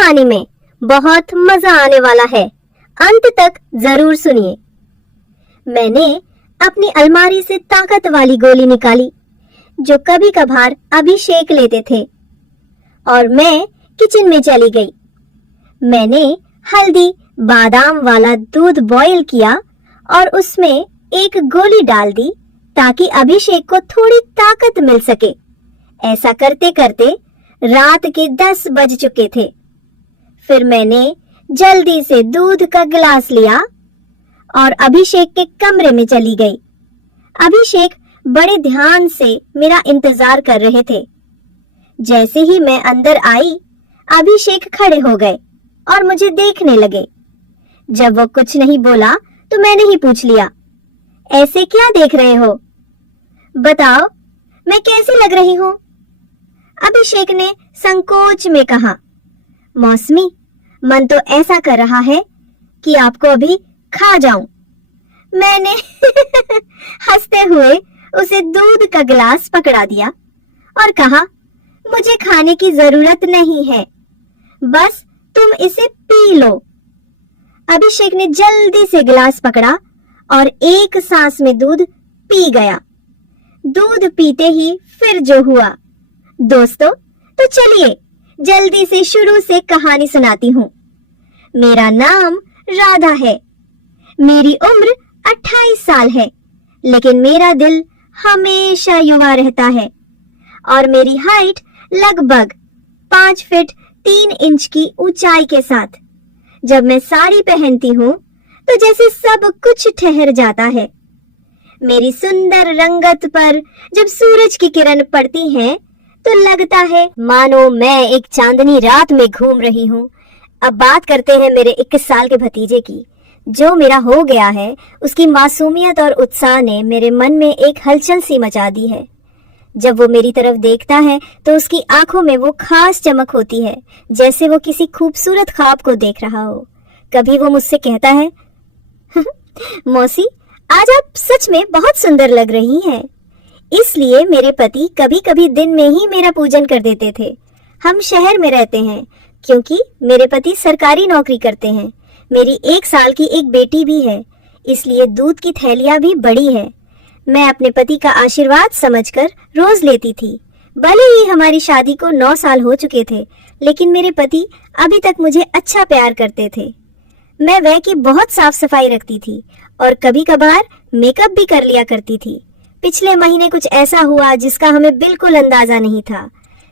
कहानी में बहुत मजा आने वाला है, अंत तक जरूर सुनिए। मैंने अपनी अलमारी से ताकत वाली गोली निकाली जो कभी कभार अभिषेक लेते थे और मैं किचन में चली गई। मैंने हल्दी बादाम वाला दूध बॉईल किया और उसमें एक गोली डाल दी ताकि अभिषेक को थोड़ी ताकत मिल सके। ऐसा करते करते रात के 10 बज चुके थे। फिर मैंने जल्दी से दूध का गिलास लिया और अभिषेक के कमरे में चली गई। अभिषेक बड़े ध्यान से मेरा इंतजार कर रहे थे। जैसे ही मैं अंदर आई, अभिषेक खड़े हो गए और मुझे देखने लगे। जब वो कुछ नहीं बोला तो मैंने ही पूछ लिया, ऐसे क्या देख रहे हो? बताओ, मैं कैसी लग रही हूँ? अभिषेक ने संकोच में कहा, मौसमी, मन तो ऐसा कर रहा है कि आपको अभी खा जाऊं। मैंने हंसते हुए उसे दूध का गिलास पकड़ा दिया और कहा, मुझे खाने की जरूरत नहीं है, बस तुम इसे पी लो। अभिषेक ने जल्दी से गिलास पकड़ा और एक सांस में दूध पी गया। दूध पीते ही फिर जो हुआ, दोस्तों, तो चलिए जल्दी से शुरू से कहानी सुनाती हूँ। मेरा नाम राधा है। मेरी उम्र 28 साल है, लेकिन मेरा दिल हमेशा युवा रहता है और मेरी हाइट लगभग 5 फीट 3 इंच की ऊंचाई के साथ। जब मैं साड़ी पहनती हूँ तो जैसे सब कुछ ठहर जाता है। मेरी सुंदर रंगत पर जब सूरज की किरण पड़ती है तो लगता है मानो मैं एक चांदनी रात में घूम रही हूँ। अब बात करते हैं मेरे 21 साल के भतीजे की। जो मेरा हो गया है, उसकी मासूमियत और उत्साह ने मेरे मन में एक हलचल सी मचा दी है। जब वो मेरी तरफ देखता है तो उसकी आंखों में वो खास चमक होती है, जैसे वो किसी खूबसूरत ख्वाब को देख रहा हो। कभी वो मुझसे कहता है, मौसी, आज आप सच में बहुत सुंदर लग रही हैं। इसलिए मेरे पति कभी कभी दिन में ही मेरा पूजन कर देते थे। हम शहर में रहते हैं क्योंकि मेरे पति सरकारी नौकरी करते हैं। मेरी 1 साल की एक बेटी भी है, इसलिए दूध की थैलियां भी बड़ी है। मैं अपने पति का आशीर्वाद समझकर रोज लेती थी। भले ही हमारी शादी को 9 साल हो चुके थे, लेकिन मेरे पति अभी तक मुझे अच्छा प्यार करते थे। मैं वह की बहुत साफ सफाई रखती थी और कभी कभार मेकअप भी कर लिया करती थी। पिछले महीने कुछ ऐसा हुआ जिसका हमें बिल्कुल अंदाजा नहीं था।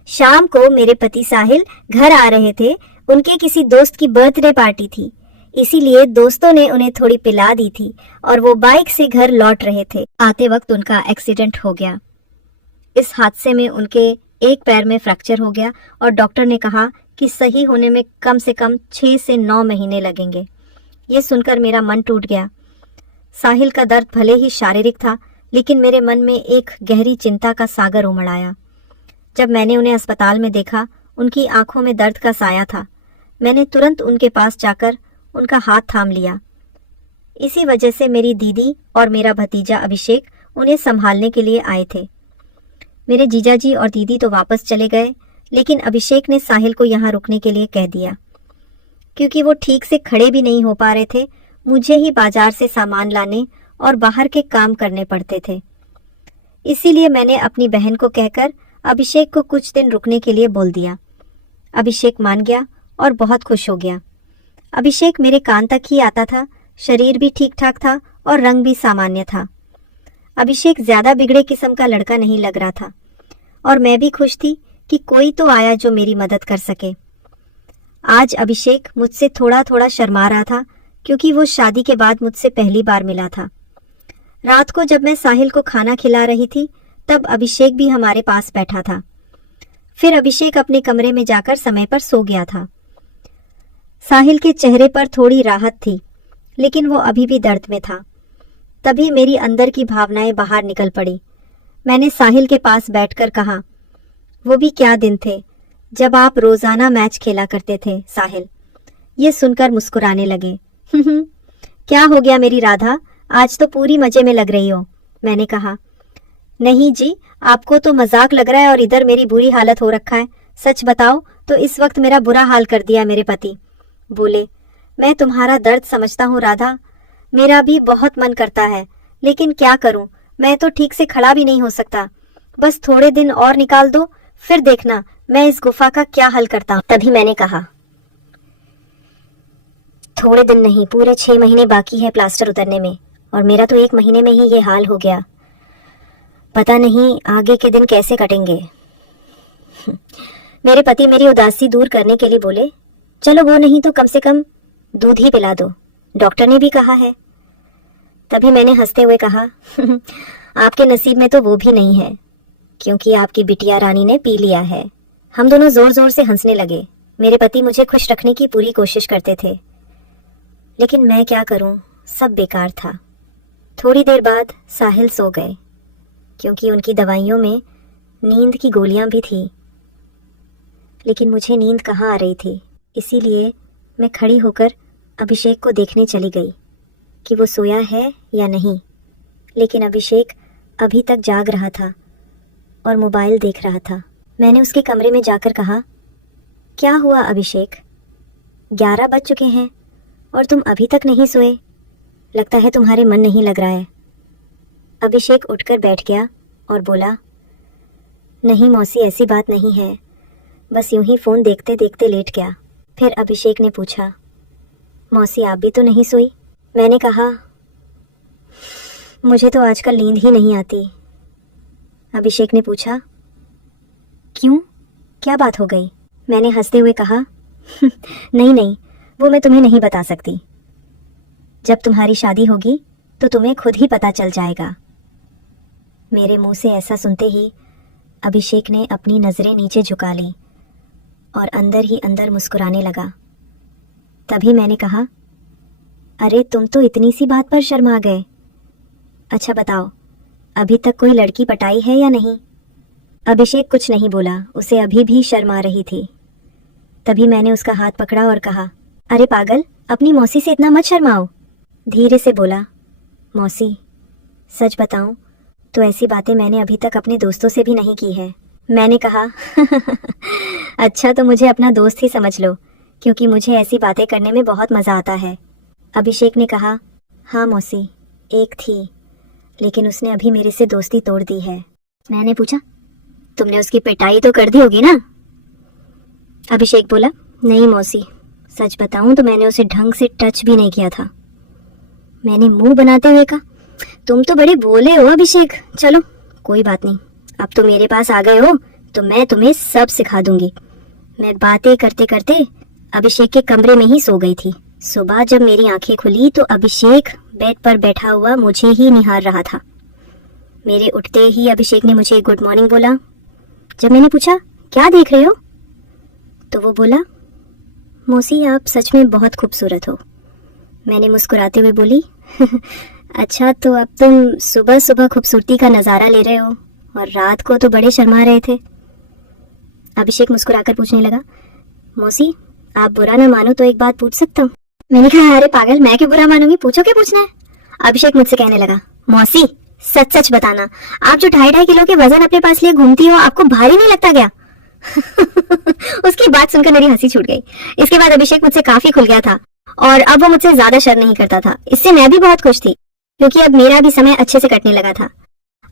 शाम को मेरे पति साहिल घर आ रहे थे। उनके किसी दोस्त की बर्थडे पार्टी थी, इसीलिए दोस्तों ने उन्हें थोड़ी पिला दी थी और वो बाइक से घर लौट रहे थे। आते वक्त उनका एक्सीडेंट हो गया। इस हादसे में उनके एक पैर में फ्रैक्चर हो गया और डॉक्टर ने कहा कि सही होने में कम से कम 6 से 9 महीने लगेंगे। ये सुनकर मेरा मन टूट गया। साहिल का दर्द भले ही शारीरिक था, लेकिन मेरे मन में एक गहरी चिंता का सागर उमड़ आया। जब मैंने उन्हें अस्पताल में देखा, उनकी आंखों में दर्द का साया था। मैंने तुरंत उनके पास जाकर उनका हाथ थाम लिया। इसी वजह से मेरी दीदी और मेरा भतीजा अभिषेक उन्हें संभालने के लिए आए थे। मेरे जीजाजी और दीदी तो वापस चले गए, लेकिन अभिषेक ने साहिल को यहाँ रुकने के लिए कह दिया। क्योंकि वो ठीक से खड़े भी नहीं हो पा रहे थे, मुझे ही बाजार से सामान लाने और बाहर के काम करने पड़ते थे। इसीलिए मैंने अपनी बहन को कहकर अभिषेक को कुछ दिन रुकने के लिए बोल दिया। अभिषेक मान गया और बहुत खुश हो गया। अभिषेक मेरे कान तक ही आता था, शरीर भी ठीक ठाक था और रंग भी सामान्य था। अभिषेक ज्यादा बिगड़े किस्म का लड़का नहीं लग रहा था और मैं भी खुश थी कि कोई तो आया जो मेरी मदद कर सके। आज अभिषेक मुझसे थोड़ा थोड़ा शर्मा रहा था क्योंकि वो शादी के बाद मुझसे पहली बार मिला था। रात को जब मैं साहिल को खाना खिला रही थी, तब अभिषेक भी हमारे पास बैठा था। फिर अभिषेक अपने कमरे में जाकर समय पर सो गया था। साहिल के चेहरे पर थोड़ी राहत थी, लेकिन वो अभी भी दर्द में था। तभी मेरी अंदर की भावनाएं बाहर निकल पड़ी। मैंने साहिल के पास बैठकर कहा, वो भी क्या दिन थे जब आप रोजाना मैच खेला करते थे साहिल। ये सुनकर मुस्कुराने लगे। क्या हो गया मेरी राधा, आज तो पूरी मजे में लग रही हो, मैंने कहा। नहीं जी, आपको तो मजाक लग रहा है और इधर मेरी बुरी हालत हो रखा है। सच बताओ, तो इस वक्त मेरा बुरा हाल कर दिया मेरे पति। बोले, मैं तुम्हारा दर्द समझता हूँ राधा, मेरा भी बहुत मन करता है, लेकिन क्या करूं, मैं तो ठीक से खड़ा भी नहीं हो सकता। बस थोड़े दिन और निकाल दो, फिर देखना मैं इस गुफा का क्या हल करता हूं। तभी मैंने कहा, थोड़े दिन नहीं, पूरे 6 महीने बाकी है प्लास्टर उतरने में, और मेरा तो 1 महीने में ही ये हाल हो गया। पता नहीं आगे के दिन कैसे कटेंगे। मेरे पति मेरी उदासी दूर करने के लिए बोले, चलो वो नहीं तो कम से कम दूध ही पिला दो, डॉक्टर ने भी कहा है। तभी मैंने हंसते हुए कहा, आपके नसीब में तो वो भी नहीं है, क्योंकि आपकी बिटिया रानी ने पी लिया है। हम दोनों जोर जोर से हंसने लगे। मेरे पति मुझे खुश रखने की पूरी कोशिश करते थे, लेकिन मैं क्या करूं, सब बेकार था। थोड़ी देर बाद साहिल सो गए, क्योंकि उनकी दवाइयों में नींद की गोलियां भी थी, लेकिन मुझे नींद कहाँ आ रही थी। इसीलिए मैं खड़ी होकर अभिषेक को देखने चली गई कि वो सोया है या नहीं। लेकिन अभिषेक अभी तक जाग रहा था और मोबाइल देख रहा था। मैंने उसके कमरे में जाकर कहा, क्या हुआ अभिषेक, 11 बज चुके हैं और तुम अभी तक नहीं सोए? लगता है तुम्हारे मन नहीं लग रहा है। अभिषेक उठकर बैठ गया और बोला, नहीं मौसी, ऐसी बात नहीं है, बस यूं ही फ़ोन देखते देखते लेट गया। फिर अभिषेक ने पूछा, मौसी आप भी तो नहीं सोई? मैंने कहा, मुझे तो आजकल नींद ही नहीं आती। अभिषेक ने पूछा, क्यों, क्या बात हो गई? मैंने हंसते हुए कहा, नहीं नहीं, वो मैं तुम्हें नहीं बता सकती। जब तुम्हारी शादी होगी तो तुम्हें खुद ही पता चल जाएगा। मेरे मुंह से ऐसा सुनते ही अभिषेक ने अपनी नज़रें नीचे झुका ली और अंदर ही अंदर मुस्कुराने लगा। तभी मैंने कहा, अरे तुम तो इतनी सी बात पर शर्मा गए। अच्छा बताओ, अभी तक कोई लड़की पटाई है या नहीं? अभिषेक कुछ नहीं बोला, उसे अभी भी शर्म आ रही थी। तभी मैंने उसका हाथ पकड़ा और कहा, अरे पागल, अपनी मौसी से इतना मत शर्माओ। धीरे से बोला, मौसी सच बताऊं तो ऐसी बातें मैंने अभी तक अपने दोस्तों से भी नहीं की है। मैंने कहा, अच्छा तो मुझे अपना दोस्त ही समझ लो, क्योंकि मुझे ऐसी बातें करने में बहुत मज़ा आता है। अभिषेक ने कहा, हाँ मौसी, एक थी, लेकिन उसने अभी मेरे से दोस्ती तोड़ दी है। मैंने पूछा, तुमने उसकी पिटाई तो कर दी होगी ना? अभिषेक बोला, नहीं मौसी, सच बताऊं तो मैंने उसे ढंग से टच भी नहीं किया था। मैंने मुंह बनाते हुए कहा, तुम तो बड़े भोले हो अभिषेक। चलो कोई बात नहीं, अब तो मेरे पास आ गए हो तो मैं तुम्हें सब सिखा दूंगी। मैं बातें करते करते अभिषेक के कमरे में ही सो गई थी। सुबह जब मेरी आंखें खुली तो अभिषेक बेड पर बैठा हुआ मुझे ही निहार रहा था। मेरे उठते ही अभिषेक ने मुझे गुड मॉर्निंग बोला। जब मैंने पूछा, क्या देख रहे हो, तो वो बोला, मौसी आप सच में बहुत खूबसूरत हो। मैंने मुस्कुराते हुए बोली, अच्छा तो अब तुम सुबह सुबह खूबसूरती का नज़ारा ले रहे हो और रात को तो बड़े शर्मा रहे थे। अभिषेक मुस्कुराकर पूछने लगा, मौसी आप बुरा ना मानो तो एक बात पूछ सकता हूँ? मैंने कहा, अरे पागल, मैं क्यों बुरा मानूंगी, पूछो क्या पूछना है। अभिषेक मुझसे कहने लगा, मौसी सच सच बताना, आप जो 2.5 किलो के वजन अपने पास लिए घूमती हो, आपको भारी नहीं लगता क्या? उसकी बात सुनकर मेरी हंसी छूट गई। इसके बाद अभिषेक मुझसे काफी खुल गया था और अब वो मुझसे ज्यादा शर्म नहीं करता था। इससे मैं भी बहुत खुश थी, क्योंकि अब मेरा भी समय अच्छे से कटने लगा था।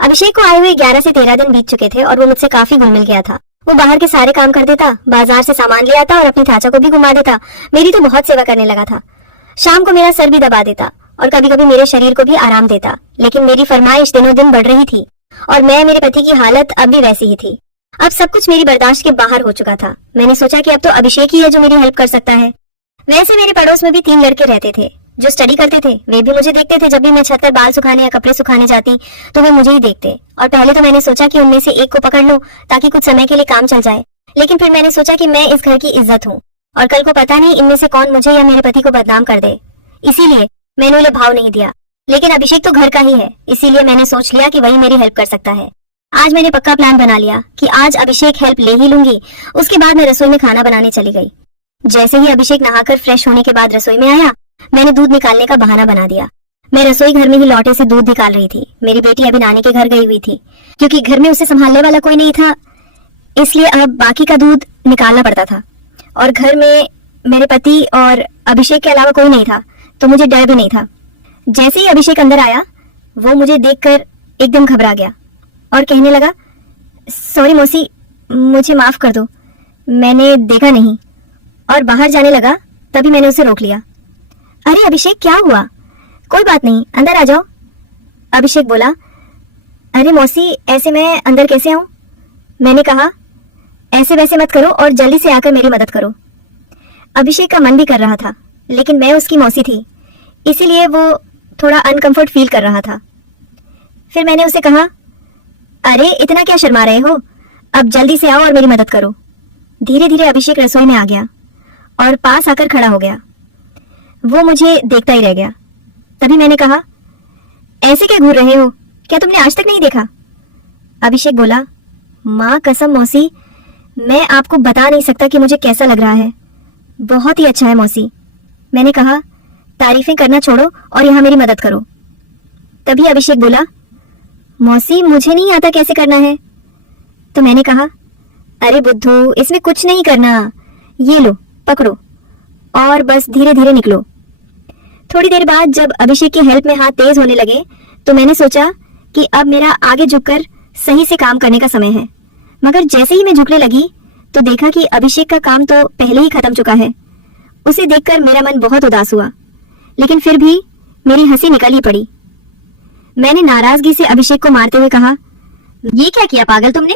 अभिषेक को आए हुए 11 से 13 दिन बीत चुके थे और वो मुझसे काफी घुल मिल गया था। वो बाहर के सारे काम कर देता, बाजार से सामान ले आता और अपनी चाचा को भी घुमा देता। मेरी तो बहुत सेवा करने लगा था। शाम को मेरा सर भी दबा देता और कभी कभी मेरे शरीर को भी आराम देता। लेकिन मेरी फरमाइश दिनों दिन बढ़ रही थी और मैं मेरे पति की हालत अब भी वैसी ही थी। अब सब कुछ मेरी बर्दाश्त के बाहर हो चुका था। मैंने सोचा कि अब तो अभिषेक ही है जो मेरी हेल्प कर सकता है। वैसे मेरे पड़ोस में भी 3 लड़के रहते थे जो स्टडी करते थे। वे भी मुझे देखते थे। जब भी मैं छत पर बाल सुखाने या कपड़े सुखाने जाती तो वे मुझे ही देखते। और पहले तो मैंने सोचा कि उनमें से एक को पकड़ लूं ताकि कुछ समय के लिए काम चल जाए। लेकिन फिर मैंने सोचा कि मैं इस घर की इज्जत हूँ और कल को पता नहीं इनमें से कौन मुझे या मेरे पति को बदनाम कर दे। इसीलिए मैंने उन्हें भाव नहीं दिया। लेकिन अभिषेक तो घर का ही है, इसीलिए मैंने सोच लिया कि वही मेरी हेल्प कर सकता है। आज मैंने पक्का प्लान बना लिया कि आज अभिषेक हेल्प ले ही लूंगी। उसके बाद मैं रसोई में खाना बनाने चली गई। जैसे ही अभिषेक नहाकर फ्रेश होने के बाद रसोई में आया, मैंने दूध निकालने का बहाना बना दिया। मैं रसोई घर में ही लौटे से दूध निकाल रही थी। मेरी बेटी अभी नानी के घर गई हुई थी, क्योंकि घर में उसे संभालने वाला कोई नहीं था, इसलिए अब बाकी का दूध निकालना पड़ता था। और घर में मेरे पति और अभिषेक के अलावा कोई नहीं था, तो मुझे डर भी नहीं था। जैसे ही अभिषेक अंदर आया, वो मुझे देखकर एकदम घबरा गया और कहने लगा, सॉरी मौसी, मुझे माफ कर दो, मैंने देखा नहीं, और बाहर जाने लगा। तभी मैंने उसे रोक लिया। अरे अभिषेक, क्या हुआ? कोई बात नहीं, अंदर आ जाओ। अभिषेक बोला, अरे मौसी, ऐसे मैं अंदर कैसे आऊं? मैंने कहा, ऐसे वैसे मत करो और जल्दी से आकर मेरी मदद करो। अभिषेक का मन भी कर रहा था, लेकिन मैं उसकी मौसी थी, इसीलिए वो थोड़ा अनकंफर्ट फील कर रहा था। फिर मैंने उसे कहा, अरे इतना क्या शर्मा रहे हो, अब जल्दी से आओ और मेरी मदद करो। धीरे धीरे अभिषेक रसोई में आ गया और पास आकर खड़ा हो गया। वो मुझे देखता ही रह गया। तभी मैंने कहा, ऐसे क्या घूर रहे हो, क्या तुमने आज तक नहीं देखा? अभिषेक बोला, माँ कसम मौसी, मैं आपको बता नहीं सकता कि मुझे कैसा लग रहा है। बहुत ही अच्छा है मौसी। मैंने कहा, तारीफें करना छोड़ो और यहाँ मेरी मदद करो। तभी अभिषेक बोला, मौसी मुझे नहीं आता कैसे करना है। तो मैंने कहा, अरे बुद्धू, इसमें कुछ नहीं करना, ये लो पकड़ो और बस धीरे धीरे निकलो। थोड़ी देर बाद जब अभिषेक की हेल्प में हाथ तेज होने लगे, तो मैंने सोचा कि अब मेरा आगे झुककर सही से काम करने का समय है। मगर जैसे ही मैं झुकने लगी तो देखा कि अभिषेक का काम तो पहले ही खत्म चुका है। उसे देखकर मेरा मन बहुत उदास हुआ, लेकिन फिर भी मेरी हंसी निकल ही पड़ी। मैंने नाराजगी से अभिषेक को मारते हुए कहा, ये क्या किया पागल तुमने,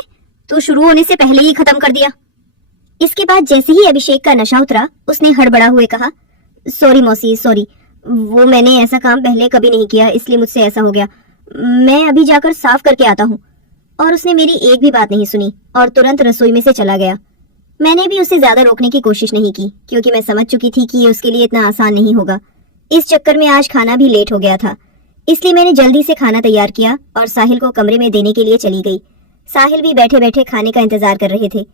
तो शुरू होने से पहले ही खत्म कर दिया। इसके बाद जैसे ही अभिषेक का नशा उतरा, उसने हड़बड़ा हुए कहा, सॉरी मौसी, सॉरी, वो मैंने ऐसा काम पहले कभी नहीं किया, इसलिए मुझसे ऐसा हो गया। मैं अभी जाकर साफ करके आता हूँ। और उसने मेरी एक भी बात नहीं सुनी और तुरंत रसोई में से चला गया। मैंने भी उसे ज्यादा रोकने की कोशिश नहीं की, क्योंकि मैं समझ चुकी थी कि ये उसके लिए इतना आसान नहीं होगा। इस चक्कर में आज खाना भी लेट हो गया था, इसलिए मैंने जल्दी से खाना तैयार किया और साहिल को कमरे में देने के लिए चली गई। साहिल भी बैठे बैठे खाने का इंतजार कर रहे थे।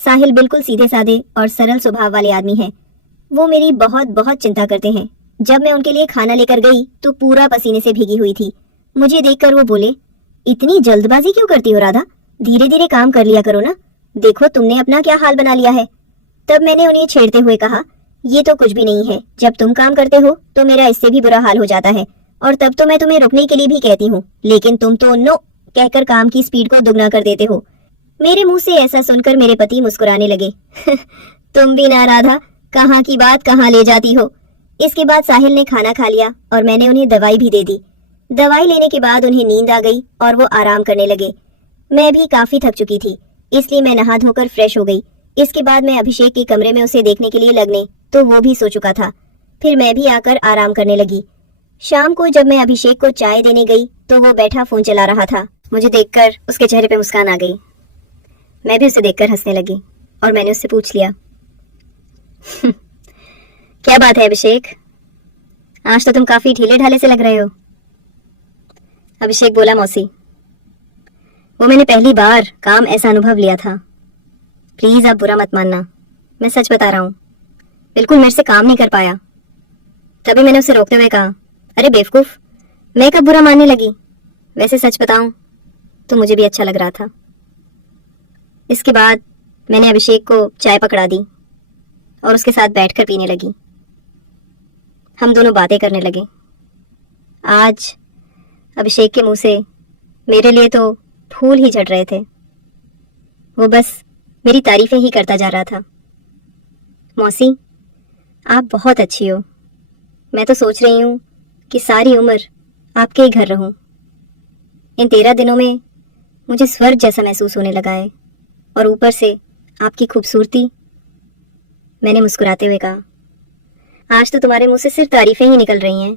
साहिल बिल्कुल सीधे साधे और सरल स्वभाव वाले आदमी हैं। वो मेरी बहुत बहुत चिंता करते हैं। जब मैं उनके लिए खाना लेकर गई तो पूरा पसीने से भीगी हुई थी। मुझे देखकर वो बोले, इतनी जल्दबाजी क्यों करती हो राधा, धीरे धीरे काम कर लिया करो ना, देखो तुमने अपना क्या हाल बना लिया है। तब मैंने उन्हें छेड़ते हुए कहा, ये तो कुछ भी नहीं है, जब तुम काम करते हो तो मेरा इससे भी बुरा हाल हो जाता है, और तब तो मैं तुम्हें रुकने के लिए भी कहती हूँ, लेकिन तुम तो नो कहकर काम की स्पीड को दुगना कर देते हो। मेरे मुंह से ऐसा सुनकर मेरे पति मुस्कुराने लगे। तुम भी ना राधा, कहाँ की बात कहाँ ले जाती हो। इसके बाद साहिल ने खाना खा लिया और मैंने उन्हें दवाई भी दे दी। दवाई लेने के बाद उन्हें नींद आ गई और वो आराम करने लगे। मैं भी काफी थक चुकी थी, इसलिए मैं नहा धोकर फ्रेश हो गई। इसके बाद मैं अभिषेक के कमरे में उसे देखने के लिए लगने, तो वो भी सो चुका था। फिर मैं भी आकर आराम करने लगी। शाम को जब मैं अभिषेक को चाय देने गई तो वो बैठा फोन चला रहा था। मुझे देखकर उसके चेहरे पे मुस्कान आ गई। मैं भी उसे देखकर हंसने लगी और मैंने उससे पूछ लिया, क्या बात है अभिषेक, आज तो तुम काफी ढीले ढाले से लग रहे हो। अभिषेक बोला, मौसी, वो मैंने पहली बार काम ऐसा अनुभव लिया था। प्लीज आप बुरा मत मानना, मैं सच बता रहा हूँ, बिल्कुल मेरे से काम नहीं कर पाया। तभी मैंने उसे रोकते हुए कहा, अरे बेवकूफ, मैं कब बुरा मानने लगी, वैसे सच बताऊं तो मुझे भी अच्छा लग रहा था। इसके बाद मैंने अभिषेक को चाय पकड़ा दी और उसके साथ बैठकर पीने लगी। हम दोनों बातें करने लगे। आज अभिषेक के मुंह से मेरे लिए तो फूल ही झड़ रहे थे। वो बस मेरी तारीफें ही करता जा रहा था। मौसी, आप बहुत अच्छी हो। मैं तो सोच रही हूँ कि सारी उम्र आपके ही घर रहूं। इन 13 दिनों में मुझे स्वर्ग जैसा महसूस होने लगा है, और ऊपर से आपकी खूबसूरती। मैंने मुस्कुराते हुए कहा, आज तो तुम्हारे मुंह से सिर्फ तारीफें ही निकल रही हैं।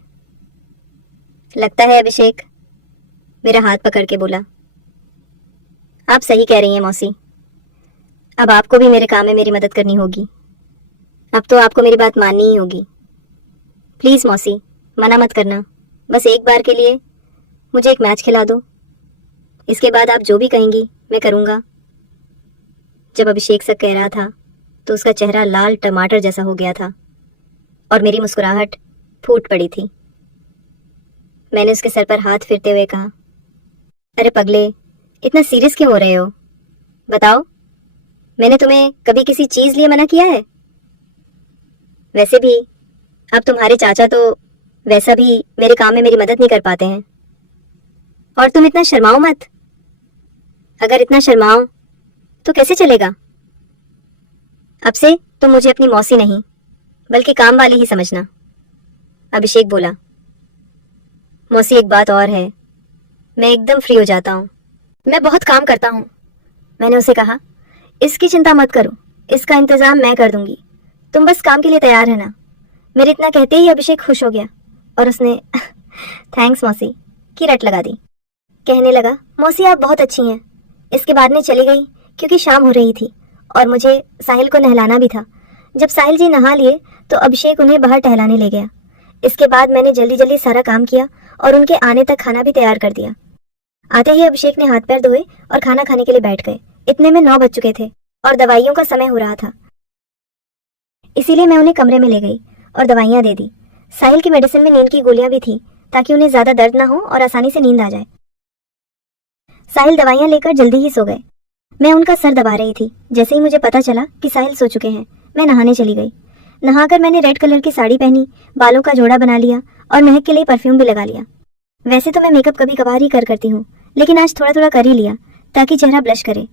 लगता है अभिषेक मेरा हाथ पकड़ के बोला, आप सही कह रही हैं मौसी, अब आपको भी मेरे काम में मेरी मदद करनी होगी। अब तो आपको मेरी बात माननी ही होगी। प्लीज मौसी, मना मत करना, बस एक बार के लिए मुझे एक मैच खिला दो, इसके बाद आप जो भी कहेंगी मैं करूंगा। जब अभिषेक से कह रहा था तो उसका चेहरा लाल टमाटर जैसा हो गया था और मेरी मुस्कुराहट फूट पड़ी थी। मैंने उसके सर पर हाथ फिरते हुए कहा, अरे पगले, इतना सीरियस क्यों हो रहे हो? बताओ, मैंने तुम्हें कभी किसी चीज लिए मना किया है? वैसे भी अब तुम्हारे चाचा तो वैसा भी मेरे काम में मेरी मदद नहीं कर पाते हैं। और तुम इतना शर्माओ मत। अगर इतना शर्माओ तो कैसे चलेगा? अब से तुम मुझे अपनी मौसी नहीं बल्कि काम वाली ही समझना। अभिषेक बोला। मौसी एक बात और है, मैं एकदम फ्री हो जाता हूँ। मैं बहुत काम करता हूँ। मैंने उसे कहा, इसकी चिंता मत करो, इसका इंतजाम मैं कर दूंगी, तुम बस काम के लिए तैयार रहना। मेरे इतना कहते ही अभिषेक खुश हो गया और उसने थैंक्स मौसी की रट लगा दी। कहने लगा, मौसी आप बहुत अच्छी हैं। इसके बाद में चली गई क्योंकि शाम हो रही थी और मुझे साहिल को नहलाना भी था। जब साहिल जी नहा लिए तो अभिषेक उन्हें बाहर टहलाने ले गया। इसके बाद मैंने जल्दी जल्दी सारा काम किया और उनके आने तक खाना भी तैयार कर दिया। आते ही अभिषेक ने हाथ पैर धोए और खाना खाने के लिए बैठ गए। इतने में 9 बज चुके थे और दवाइयों का समय हो रहा था, इसीलिए मैं उन्हें कमरे में ले गई और दवाइयां दे दी। साहिल की मेडिसिन में नींद की गोलियां भी थी ताकि उन्हें ज्यादा दर्द ना हो और आसानी से नींद आ जाए। साहिल दवाइयां लेकर जल्दी ही सो गए। मैं उनका सर दबा रही थी। जैसे ही मुझे पता चला कि साहिल सो चुके हैं, मैं नहाने चली गई। नहाकर मैंने रेड कलर की साड़ी पहनी, बालों का जोड़ा बना लिया और महक के लिए परफ्यूम भी लगा लिया। वैसे तो मैं मेकअप कभी कभार ही करती हूँ, लेकिन आज थोड़ा थोड़ा कर ही लिया ताकि चेहरा ब्लश करे।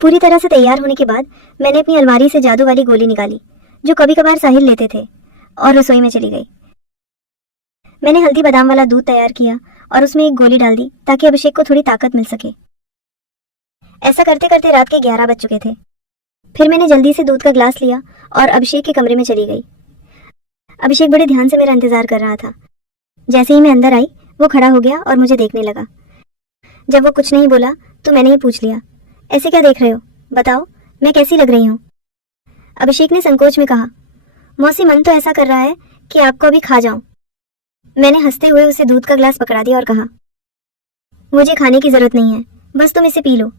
पूरी तरह से तैयार होने के बाद मैंने अपनी अलमारी से जादू वाली गोली निकाली जो कभी कभार साहिल लेते थे और रसोई में चली गई। मैंने हल्दी बादाम वाला दूध तैयार किया और उसमें एक गोली डाल दी ताकि अभिषेक को थोड़ी ताकत मिल सके। ऐसा करते करते रात के 11 बज चुके थे। फिर मैंने जल्दी से दूध का ग्लास लिया और अभिषेक के कमरे में चली गई। अभिषेक बड़े ध्यान से मेरा इंतजार कर रहा था। जैसे ही मैं अंदर आई, वो खड़ा हो गया और मुझे देखने लगा। जब वो कुछ नहीं बोला तो मैंने ही पूछ लिया, ऐसे क्या देख रहे हो? बताओ, मैं कैसी लग रही हूँ? अभिषेक ने संकोच में कहा, मौसी मन तो ऐसा कर रहा है कि आपको अभी खा जाऊं। मैंने हंसते हुए उसे दूध का ग्लास पकड़ा दिया और कहा, मुझे खाने की जरूरत नहीं है, बस तुम इसे पी लो।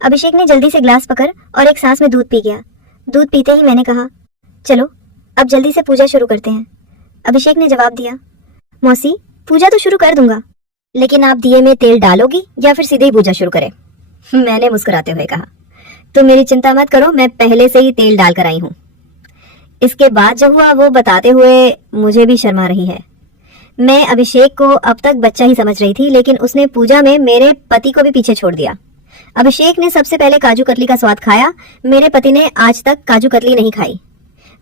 अभिषेक ने जल्दी से ग्लास पकड़ और एक सांस में दूध पी गया। दूध पीते ही मैंने कहा, चलो अब जल्दी से पूजा शुरू करते हैं। अभिषेक ने जवाब दिया, मौसी पूजा तो शुरू कर दूंगा, लेकिन आप दिए में तेल डालोगी या फिर सीधे ही पूजा शुरू करें? मैंने मुस्कुराते हुए कहा, तुम मेरी चिंता मत करो, मैं पहले से ही तेल डाल कर आई हूँ। इसके बाद जो हुआ वो बताते हुए मुझे भी शर्मा रही है। मैं अभिषेक को अब तक बच्चा ही समझ रही थी, लेकिन उसने पूजा में मेरे पति को भी पीछे छोड़ दिया। अभिषेक ने सबसे पहले काजू कतली का स्वाद खाया। मेरे पति ने आज तक काजू कतली नहीं खाई।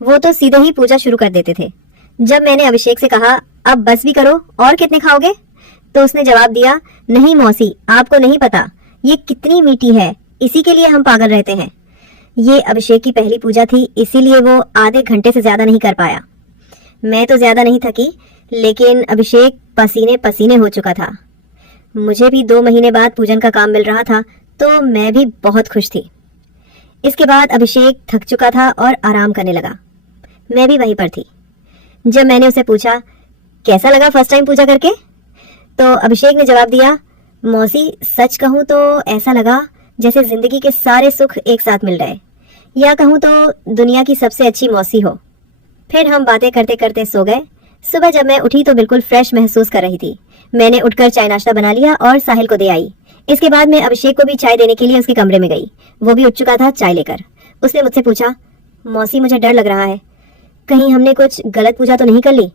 वो तो सीधे ही पूजा शुरू कर देते थे। जब मैंने अभिषेक से कहा, अब बस भी करो, और कितने खाओगे? तो उसने जवाब दिया, नहीं मौसी, आपको नहीं पता ये कितनी मीठी है, इसी के लिए हम पागल रहते हैं। ये अभिषेक की पहली पूजा थी, इसीलिए वो आधे घंटे से ज्यादा नहीं कर पाया। मैं तो ज्यादा नहीं थकी, लेकिन अभिषेक पसीने पसीने हो चुका था। मुझे भी 2 महीने बाद पूजन का काम मिल रहा था, तो मैं भी बहुत खुश थी। इसके बाद अभिषेक थक चुका था और आराम करने लगा। मैं भी वहीं पर थी। जब मैंने उसे पूछा, कैसा लगा फर्स्ट टाइम पूजा करके? तो अभिषेक ने जवाब दिया, मौसी सच कहूँ तो ऐसा लगा जैसे जिंदगी के सारे सुख एक साथ मिल रहे, या कहूँ तो दुनिया की सबसे अच्छी मौसी हो। फिर हम बातें करते करते सो गए। सुबह जब मैं उठी तो बिल्कुल फ्रेश महसूस कर रही थी। मैंने उठकर चाय नाश्ता बना लिया और साहिल को दे आई। इसके बाद मैं अभिषेक को भी चाय देने के लिए उसके कमरे में गई। वो भी उठ चुका था चाय लेकर। उसने मुझसे पूछा, मौसी मुझे डर लग रहा है, कहीं हमने कुछ गलत पूजा तो नहीं कर ली?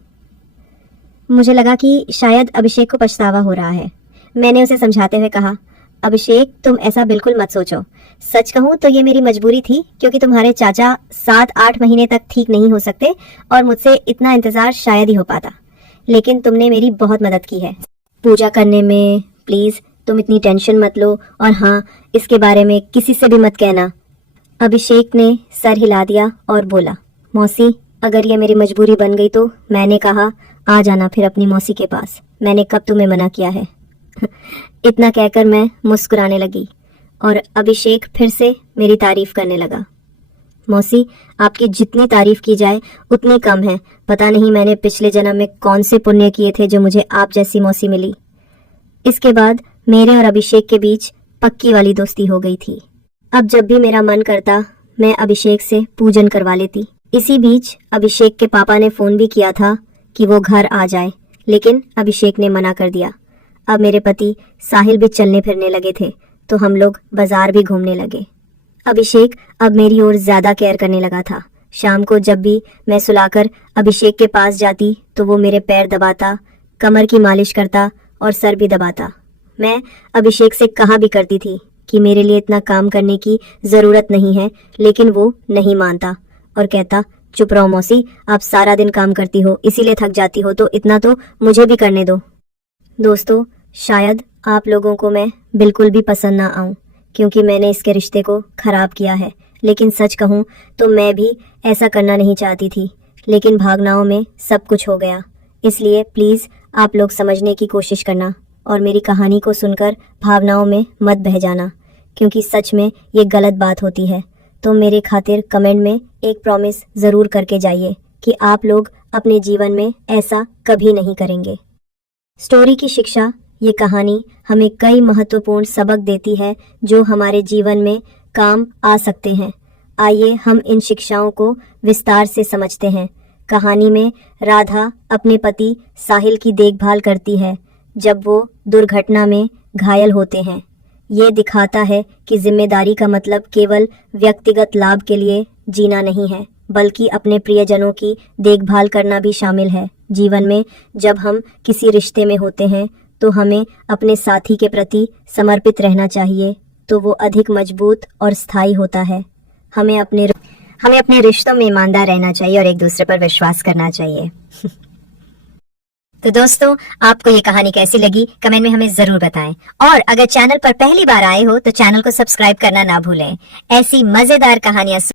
मुझे लगा कि शायद अभिषेक को पछतावा हो रहा है। मैंने उसे समझाते हुए कहा, अभिषेक तुम ऐसा बिल्कुल मत सोचो। सच कहूँ तो ये मेरी मजबूरी थी, क्योंकि तुम्हारे चाचा 7-8 महीने तक ठीक नहीं हो सकते और मुझसे इतना इंतजार शायद ही हो पाता। लेकिन तुमने मेरी बहुत मदद की है पूजा करने में। प्लीज तुम इतनी टेंशन मत लो, और हाँ, इसके बारे में किसी से भी मत कहना। अभिषेक ने सर हिला दिया और बोला, मौसी अगर ये मेरी मजबूरी बन गई तो मैंने कहा आ जाना फिर अपनी मौसी के पास। मैंने कब तुम्हें मना किया है? इतना कहकर मैं मुस्कुराने लगी और अभिषेक फिर से मेरी तारीफ करने लगा। मौसी आपकी जितनी तारीफ की जाए उतनी कम है। पता नहीं मैंने पिछले जन्म में कौन से पुण्य किए थे जो मुझे आप जैसी मौसी मिली। इसके बाद मेरे और अभिषेक के बीच पक्की वाली दोस्ती हो गई थी। अब जब भी मेरा मन करता मैं अभिषेक से पूजन करवा लेती। इसी बीच अभिषेक के पापा ने फोन भी किया था कि वो घर आ जाए, लेकिन अभिषेक ने मना कर दिया। अब मेरे पति साहिल भी चलने फिरने लगे थे, तो हम लोग बाजार भी घूमने लगे। अभिषेक अब मेरी ओर ज्यादा केयर करने लगा था। शाम को जब भी मैं सुलाकर अभिषेक के पास जाती तो वो मेरे पैर दबाता, कमर की मालिश करता और सर भी दबाता। मैं अभिषेक से कहा भी करती थी कि मेरे लिए इतना काम करने की ज़रूरत नहीं है, लेकिन वो नहीं मानता और कहता, चुप रहो मौसी, आप सारा दिन काम करती हो इसीलिए थक जाती हो, तो इतना तो मुझे भी करने दो। दोस्तों, शायद आप लोगों को मैं बिल्कुल भी पसंद ना आऊं क्योंकि मैंने इसके रिश्ते को खराब किया है, लेकिन सच कहूं तो मैं भी ऐसा करना नहीं चाहती थी, लेकिन भावनाओं में सब कुछ हो गया। इसलिए प्लीज़ आप लोग समझने की कोशिश करना और मेरी कहानी को सुनकर भावनाओं में मत बह जाना, क्योंकि सच में ये गलत बात होती है। तो मेरे खातिर कमेंट में एक प्रॉमिस ज़रूर करके जाइए कि आप लोग अपने जीवन में ऐसा कभी नहीं करेंगे। स्टोरी की शिक्षा, ये कहानी हमें कई महत्वपूर्ण सबक देती है जो हमारे जीवन में काम आ सकते हैं। आइए हम इन शिक्षाओं को विस्तार से समझते हैं। कहानी में राधा अपने पति साहिल की देखभाल करती है जब वो दुर्घटना में घायल होते हैं। ये दिखाता है कि जिम्मेदारी का मतलब केवल व्यक्तिगत लाभ के लिए जीना नहीं है, बल्कि अपने प्रियजनों की देखभाल करना भी शामिल है। जीवन में जब हम किसी रिश्ते में होते हैं तो हमें अपने साथी के प्रति समर्पित रहना चाहिए, तो वो अधिक मजबूत और स्थायी होता है। हमें अपने रिश्तों में ईमानदार रहना चाहिए और एक दूसरे पर विश्वास करना चाहिए। तो दोस्तों, आपको ये कहानी कैसी लगी कमेंट में हमें जरूर बताएं, और अगर चैनल पर पहली बार आए हो तो चैनल को सब्सक्राइब करना ना भूलें। ऐसी मजेदार कहानियां